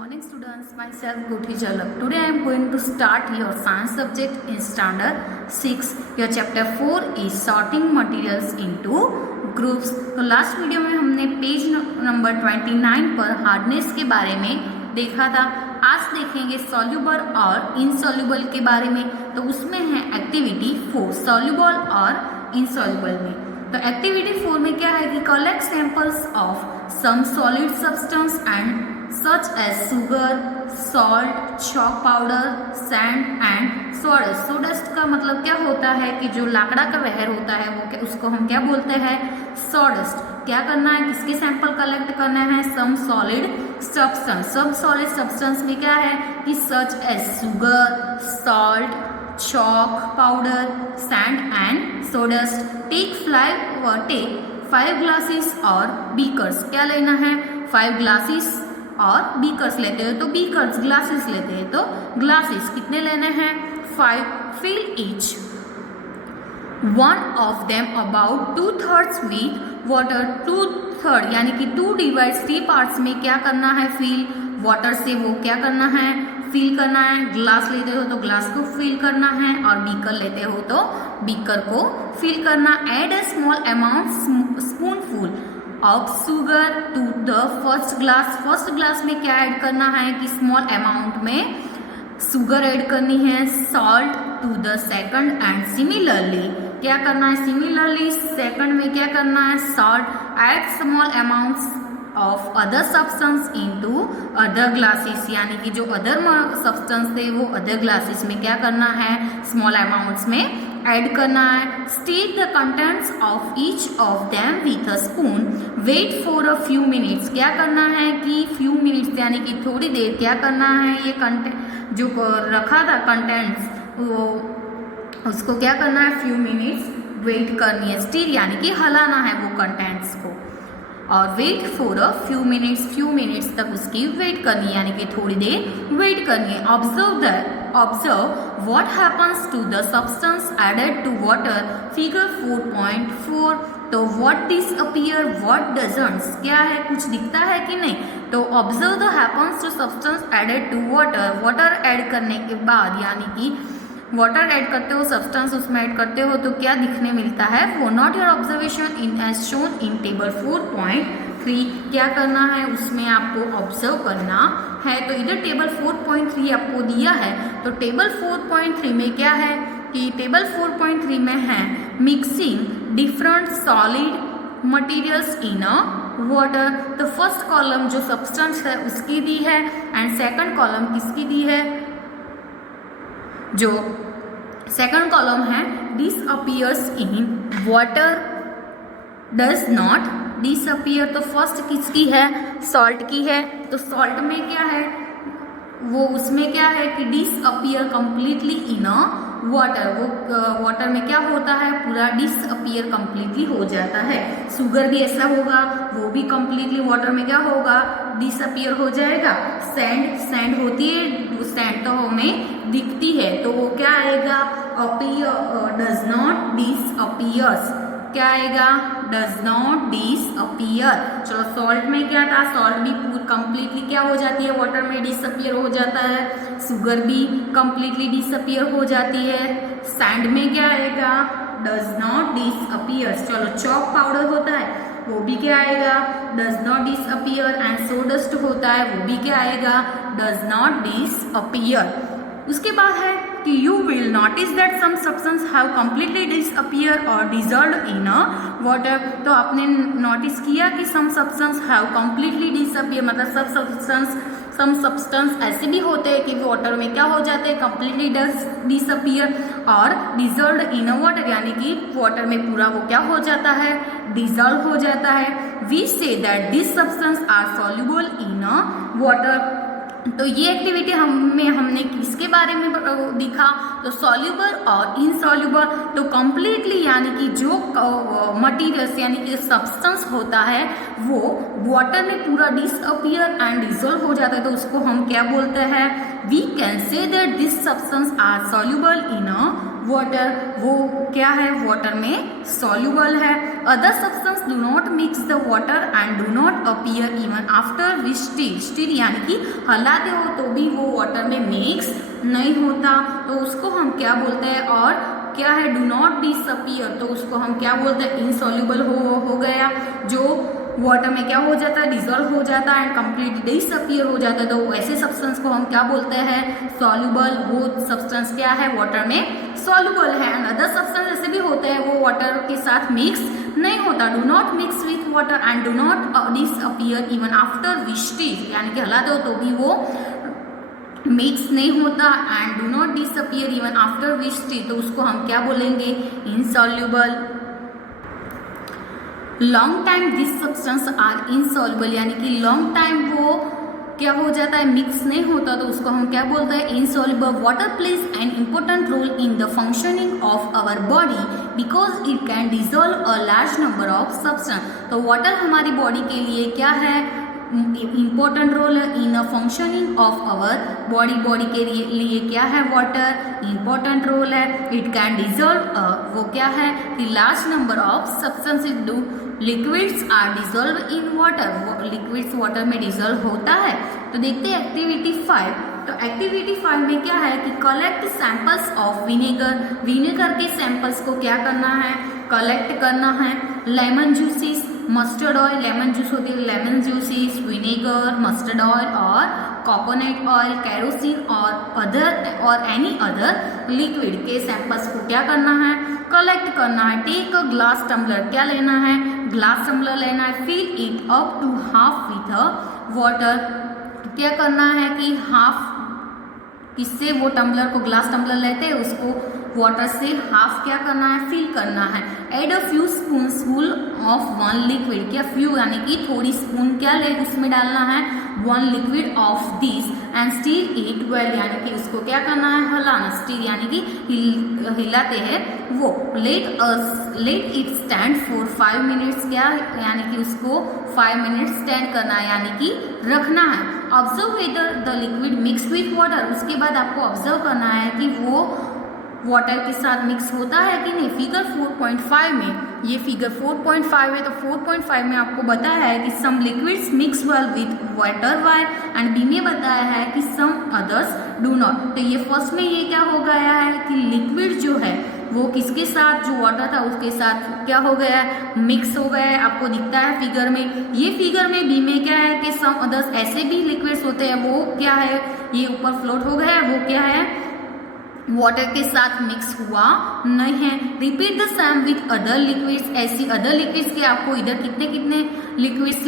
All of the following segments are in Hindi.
morning students, myself Gothi Jalak. Today I am going to start your science subject in standard 6. Your chapter 4 is sorting materials into groups. तो लास्ट वीडियो में हमने पेज नंबर 29 पर हार्डनेस के बारे में देखा था. आज देखेंगे सॉल्यूबल और इनसॉल्यूबल के बारे में. तो उसमें है एक्टिविटी 4 सॉल्यूबल और इनसॉल्यूबल में. तो एक्टिविटी 4 में क्या है कि collect samples of some solid substance and such as sugar, salt, chalk powder, sand and sawdust. sawdust का मतलब क्या होता है कि जो लाकड़ा का वहर होता है वो उसको हम क्या बोलते हैं, sawdust. क्या करना है, किसके सैंपल कलेक्ट करना है, some solid substance. सब solid substance में क्या है कि such as sugar, salt, chalk powder, sand and sawdust. take 5 glasses और beakers. क्या लेना है, 5 glasses और बीकर्स लेते हो तो बीकर्स, ग्लासेस लेते हैं तो ग्लासेस. कितने लेने हैं, 5. Fill each one of them about 2/3 with water. 2/3 यानी कि 2/3 पार्ट्स में क्या करना है, फिल वाटर से वो क्या करना है, फिल करना है. ग्लास लेते हो तो ग्लास को फिल करना है और बीकर लेते हो तो बीकर को फिल करना. Add a small amount spoonful of sugar to the first glass. First glass में क्या ऐड करना है कि स्मॉल अमाउंट में शुगर ऐड करनी है. Salt to the second and similarly क्या करना है, सिमिलरली सेकंड में क्या करना है, salt. Add small amounts of other substance into other glasses. यानी कि जो अदर सब्सटेंस थे वो अदर ग्लासेस में क्या करना है, स्मॉल अमाउंट्स में ऐड करना है. State the contents of each of them with a spoon. Wait for a few minutes. क्या करना है कि फ्यू मिनट्स यानी कि थोड़ी देर क्या करना है, ये कंटेंट जो रखा था कंटेंट्स वो उसको क्या करना है, फ्यू मिनट्स वेट करनी है. स्टीर यानी कि हलाना है वो कंटेंट्स को और wait for a few minutes तक उसकी वेट करनी है यानी कि थोड़ी देर वेट करनी है. Observe what happens to the substance added to water. Figure 4.4. तो व्हाट डिसअपीयर व्हाट डजंट. क्या है, कुछ दिखता है कि नहीं. तो observe the happens to substance added to water. Water add करने के बाद यानी कि वाटर ऐड करते हो, सब्सटेंस उसमें ऐड करते हो तो क्या दिखने मिलता है वो. Note your observation in as shown in table 4.3. क्या करना है, उसमें आपको ऑब्जर्व करना है. तो इधर टेबल 4.3 आपको दिया है. तो टेबल 4.3 में क्या है कि टेबल 4.3 में है mixing different solid materials in a water. तो फर्स्ट कॉलम जो सब्सटेंस है उसकी दी है एंड सेकंड कॉलम किसकी दी है, जो सेकंड कॉलम है disappears in water does not disappear. तो फर्स्ट किसकी है, सॉल्ट की है. तो सॉल्ट में क्या है, वो उसमें क्या है कि disappear completely in a water. वो वाटर में क्या होता है, पूरा डिसअपीयर कंप्लीटली हो जाता है. शुगर भी ऐसा होगा, वो भी कंप्लीटली वाटर में क्या होगा, डिसअपीयर हो जाएगा. सैंड होती है, सैंड तो हमें दिखती है तो वो क्या आएगा, अपीयर डज नॉट डिसअपीयर्स. क्या आएगा, डज नॉट डिसअपीयर. चलो सॉल्ट में क्या था, सॉल्ट भी पूरी कंप्लीटली क्या हो जाती है, वाटर में डिसअपीयर हो जाता है. शुगर भी कंप्लीटली डिसअपीयर हो जाती है. सैंड में क्या आएगा, डज नॉट डिसअपीयर. चलो चॉक पाउडर होता है वो भी क्या आएगा, डज नॉट डिसअपीयर. एंड सोडस्ट होता है वो भी क्या आएगा, डज नॉट डिसअपीयर. उसके बाद है कि you will notice that some substance have completely disappear or dissolved in a water. तो आपने नोटिस किया कि some substance have completely disappear मतलब some substance ऐसे भी होते हैं कि वाटर में क्या हो जाते हैं, completely disappear और dissolved in a water यानी कि वाटर में पूरा वो क्या हो जाता है, dissolve हो जाता है. We say that these substance are soluble in a water. तो ये एक्टिविटी हमने किसके बारे में दिखा, तो सॉल्यूबल और इनसॉल्यूबल. तो कंप्लीटली यानी कि जो मटीरियल्स यानी कि सब्सटेंस होता है वो वाटर में पूरा डिसअपीयर एंड डिसॉल्व हो जाता है तो उसको हम क्या बोलते हैं, we can say that this substance are soluble in a water, वो क्या है, वाटर में सॉल्युबल है। Other substance do not mix the water and do not appear even after we stir. Stir यानी कि हलाते हो तो भी वो वाटर में मिक्स नहीं होता, तो उसको हम क्या बोलते हैं। और क्या है, डू नॉट डिसअपीयर, तो उसको हम क्या बोलते हैं, इनसॉल्युबल हो गया, जो वाटर में क्या हो जाता है, डिजोल्व हो जाता है एंड कंप्लीट डिसअपीयर हो जाता है, तो ऐसे सब्सटेंस को हम क्या बोलते हैं, सॉल्युबल। वो सब्सटेंस क्या है, वाटर में सॉल्युबल है। एंड अदर सब्सटेंस ऐसे भी होते हैं वो वाटर के साथ मिक्स नहीं होता। Do not mix with water and do not disappear even after we stir, यानी कि हला दो तो भी वो मिक्स नहीं होता। And do not disappear even after we stir, तो उसको हम क्या बोलेंगे, insoluble. Long time this substance are insoluble, यानी कि लॉन्ग टाइम वो क्या हो जाता है, मिक्स नहीं होता, तो उसको हम क्या बोलते हैं, insoluble. Water plays an important role in the functioning of our body because it can dissolve a large number of substance. तो वाटर हमारी बॉडी के लिए क्या है, important role in a functioning of our body. Body के लिए क्या है, वाटर इम्पोर्टेंट रोल है। इट कैन डिजोल्व, वो क्या है, the large number of substances do liquids are dissolve in water. Liquids water में डिजोल्व होता है। तो देखते हैं एक्टिविटी 5। तो एक्टिविटी 5 में क्या है कि collect samples of vinegar. Vinegar के सैंपल्स को क्या करना है, कलेक्ट करना है। Lemon juices, mustard oil, lemon juice होती है, lemon juices, vinegar, mustard oil और कोकोनट ऑयल, केरोसिन और एनी अदर लिक्विड के सैंपल्स को क्या करना है, कलेक्ट करना है। टेक अ ग्लास टम्बलर, क्या लेना है, ग्लास टम्बलर लेना है। Fill it up to half with a water. क्या करना है कि हाफ, किससे, वो टम्बलर को, ग्लास टम्बलर लेते हैं उसको वाटर से हाफ क्या करना है, फिल करना है। Add a few spoonful of one liquid, क्या फ्यू यानी कि थोड़ी स्पून क्या ले उसमें डालना है, one liquid of this and stir it well, यानी कि उसको क्या करना है, हलाना। स्टीर यानी कि हिलाते हैं वो। Let it stand for 5 minutes, क्या यानी कि उसको 5 मिनट्स स्टैंड करना है, यानी कि रखना है। Observe whether the liquid mix with water, उसके बाद आपको ऑब्जर्व करना है कि वो वाटर के साथ मिक्स होता है कि नहीं। फिगर 4.5 में, ये फिगर 4.5 है, तो 4.5 में आपको बताया है कि some liquids mix well with water while and B में बताया है कि सम अदर्स डू नॉट। तो ये फर्स्ट में ये क्या हो गया है कि लिक्विड जो है वो किसके साथ, जो वाटर था उसके साथ क्या हो गया है, मिक्स हो गया है। आपको दिखता है फिगर में। ये फिगर में बी में क्या है कि सम अदर्स ऐसे भी लिक्विड्स होते हैं, वो क्या है, ये ऊपर फ्लोट हो गया है, वो क्या है, वाटर के साथ मिक्स हुआ नहीं है। Repeat the same with other liquids, ऐसी अदर लिक्विड्स के आपको इधर कितने कितने लिक्विड्स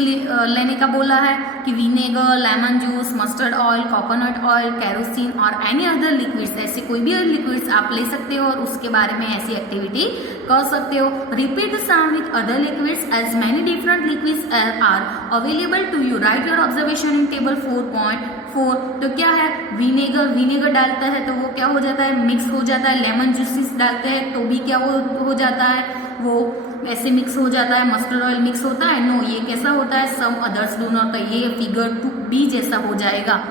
लेने का बोला है कि vinegar, lemon juice, mustard oil, coconut oil, kerosene और एनी अदर लिक्विड्स, ऐसे कोई भी लिक्विड्स आप ले सकते हो और उसके बारे में ऐसी एक्टिविटी कर सकते हो। Repeat the same with other liquids as many different liquids are available to you. Write your observation in table 4.4। तो क्या है, विनेगर डालता है तो वो क्या हो जाता है, मिक्स हो जाता है। लेमन जूसेस डालते हैं तो भी क्या हो जाता है, वो ऐसे मिक्स हो जाता है। मस्टर्ड ऑयल मिक्स होता है, नो, ये कैसा होता है, सम अदर्स डू नॉट, ये फिगर 2B जैसा हो जाएगा।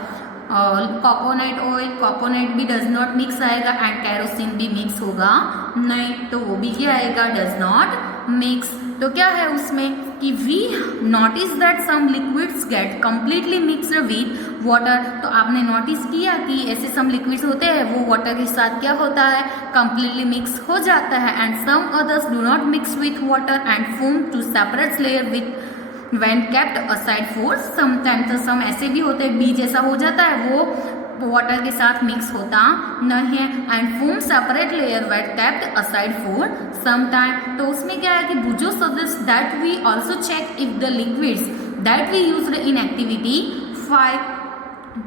और कोकोनट ऑयल, कोकोनट भी डज नॉट मिक्स आएगा एंड केरोसिन भी मिक्स होगा नहीं, तो वो भी क्या आएगा, डज नॉट मिक्स। तो क्या है उसमें कि we notice that some liquids get completely mixed with water. तो आपने नोटिस किया कि ऐसे सम लिक्विड्स होते हैं वो वाटर के साथ क्या होता है, कम्प्लीटली मिक्स हो जाता है। And some others do not mix with water and form two separate layer with when kept aside for some time। तो सम ऐसे भी होते हैं, बी जैसा हो जाता है, वो वाटर के साथ मिक्स होता नहीं है। And form separate layer wait kept aside for some time। तो उसमें क्या है कि Boojho suggest that we also check if the liquids that we used in activity 5।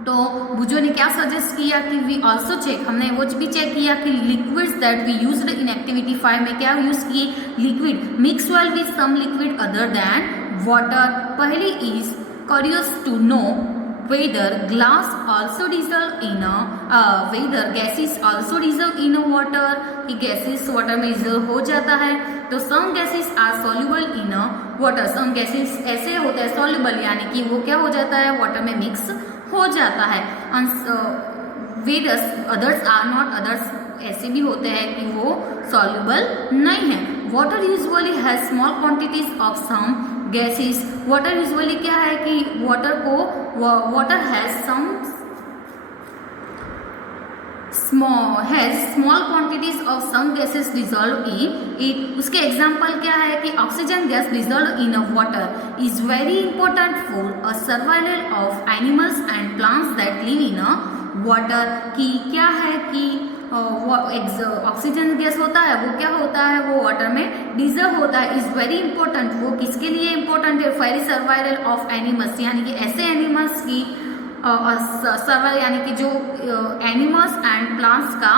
तो बुजो ने क्या सजेस्ट किया कि वी ऑल्सो चेक, हमने वो भी चेक किया कि liquids that we used in activity 5 में क्या यूज किए, liquid mix well with some liquid other than water. Paheli is curious to know whether glass also dissolve in whether gases also dissolve in water, कि gases water में dissolve हो जाता है। तो some gases are soluble in water, some gases ऐसे होते हैं soluble, यानी कि वो क्या हो जाता है, water में mix हो जाता है। Others are not, others ऐसे भी होते हैं कि वो सॉल्युबल नहीं है। Water usually has small quantities of some gases. Water usually क्या है कि water has some small quantities of some gases dissolve in it. उसके एग्जाम्पल क्या है कि oxygen gas dissolve in a water is very important for a survival of animals and plants that live in a water. की क्या है कि ऑक्सीजन गैस होता है वो क्या होता है, वो वाटर में डिजॉल्व होता है। इज वेरी इंपॉर्टेंट, वो किसके लिए इंपॉर्टेंट है, फॉर सर्वाइवल ऑफ एनिमल्स, यानी कि ऐसे एनिमल्स की सर्वाइवल, यानी कि जो एनिमल्स एंड प्लांट्स का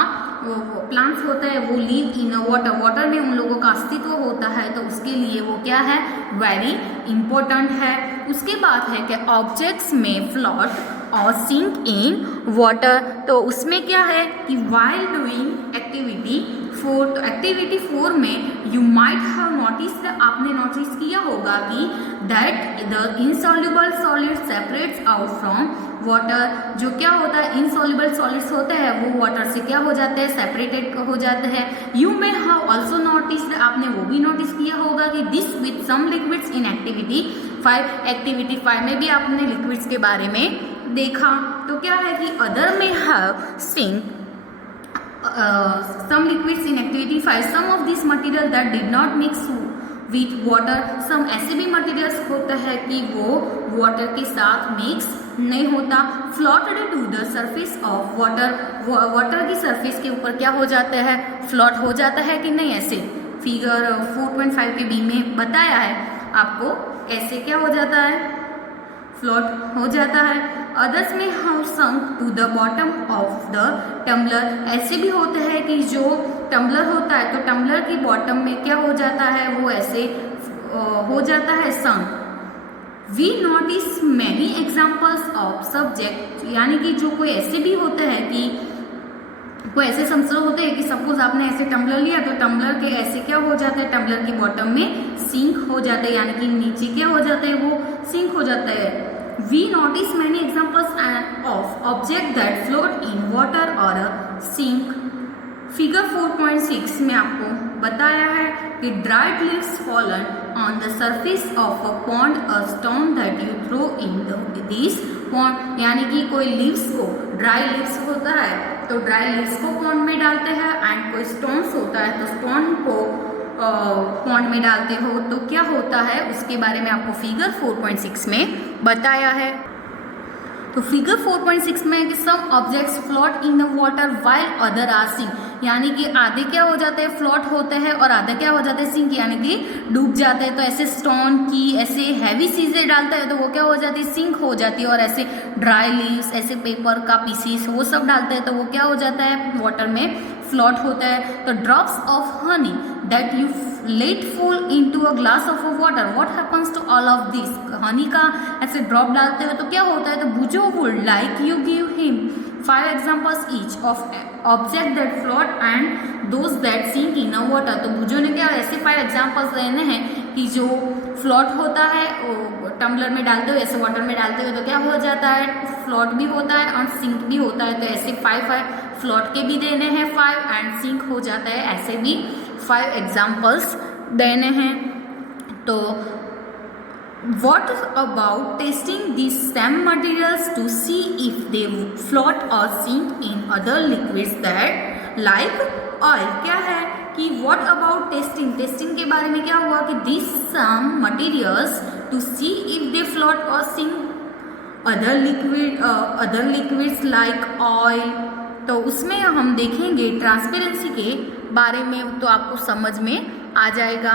प्लांट्स होता है वो लिव इन वाटर, वाटर में उन लोगों का अस्तित्व होता है, तो उसके लिए वो क्या है, वेरी इंपॉर्टेंट है। उसके बाद है कि ऑब्जेक्ट्स में फ्लोट और सिंक इन वाटर, तो उसमें क्या है कि वाइल डूइंग एक्टिविटी 4, तो एक्टिविटी 4 में यू माइट हैव नोटिस्ड, आपने नोटिस किया होगा कि that the insoluble solid separates out from water, जो क्या होता है इनसॉल्युबल सॉलिड्स होते हैं वो वाटर से क्या हो जाते हैं, सेपरेटेड हो जाते हैं। You may have also noticed, आपने वो भी नोटिस किया होगा कि this with some liquids in activity 5, activity 5 में भी आपने लिक्विड्स के बारे में देखा। तो क्या है कि अदर में have sink some liquids in activity 5, some of these material that did not mix with water, some ऐसे भी materials होता है कि वो water के साथ mix नहीं होता। floated to the surface of water, water की surface के ऊपर क्या हो जाता है, float हो जाता है कि नहीं, ऐसे फिगर 4.5 के बी में बताया है आपको, ऐसे क्या हो जाता है, फ्लोट हो जाता है। अदर्स में how sunk to the bottom of the tumbler, ऐसे भी होते हैं कि जो टम्बलर होता है तो टम्बलर की बॉटम में क्या हो जाता है, वो ऐसे हो जाता है sunk. We notice many examples of subject, यानी कि जो कोई ऐसे भी होते हैं कि कोई ऐसे संस्कृत होते हैं कि सपोज आपने ऐसे टम्बलर लिया तो टम्बलर के ऐसे क्या हो जाता है, टम्बलर की बॉटम में सिंक हो जाता है, यानी कि नीचे क्या हो जाता है, वो सिंक हो जाता है। We notice many examples of object that float in water और सिंक। फिगर 4.6 में आपको बताया है कि dried leaves fallen on the surface of a pond, a stone that you throw in this pond, यानी कि कोई लीव्स को, ड्राई लीव्स होता है तो ड्राई लीव्स को पॉन्ड में डालते हैं, एंड कोई स्टोन्स होता है तो स्टोन को पॉन्ड में डालते हो, तो क्या होता है उसके बारे में आपको फिगर 4.6 में बताया है। तो फिगर 4.6 में कि some objects float in the water while other are sink, यानी कि आधे क्या हो जाते हैं, फ्लोट होते हैं, और आधे क्या हो जाते हैं, सिंक, यानी कि डूब जाते हैं। तो ऐसे स्टोन की ऐसे हैवी चीज़ें डालता है तो वो क्या हो जाती है, सिंक हो जाती है, और ऐसे ड्राई लीव्स, ऐसे पेपर का पीसीस वो सब डालते हैं तो वो क्या हो जाता है, वाटर में फ्लोट होता है। तो drops of honey that you let fall into a glass of water, what happens to all of this, honey का ऐसे ड्रॉप डालते हो तो क्या होता है, तो Boojho would like you give him 5 examples each of object that float and those that sink in a water. तो बुझो ने क्या ऐसे 5 एग्जाम्पल्स देने हैं कि जो फ्लोट होता है टम्बलर में डालते हो, ऐसे वाटर में डालते हो तो क्या हो जाता है, फ्लोट भी होता है और सिंक भी होता है। तो ऐसे 5 फ्लोट के भी देने हैं 5 एंड सिंक हो जाता है, ऐसे भी 5 एग्जाम्पल्स देने हैं। तो what about testing these same materials to see if they float or sink in other liquids that like oil? क्या है कि what about testing, टेस्टिंग के बारे में क्या हुआ कि these some materials to see if they float or sink other liquids like oil। तो उसमें हम देखेंगे ट्रांसपेरेंसी के बारे में, तो आपको समझ में आ जाएगा।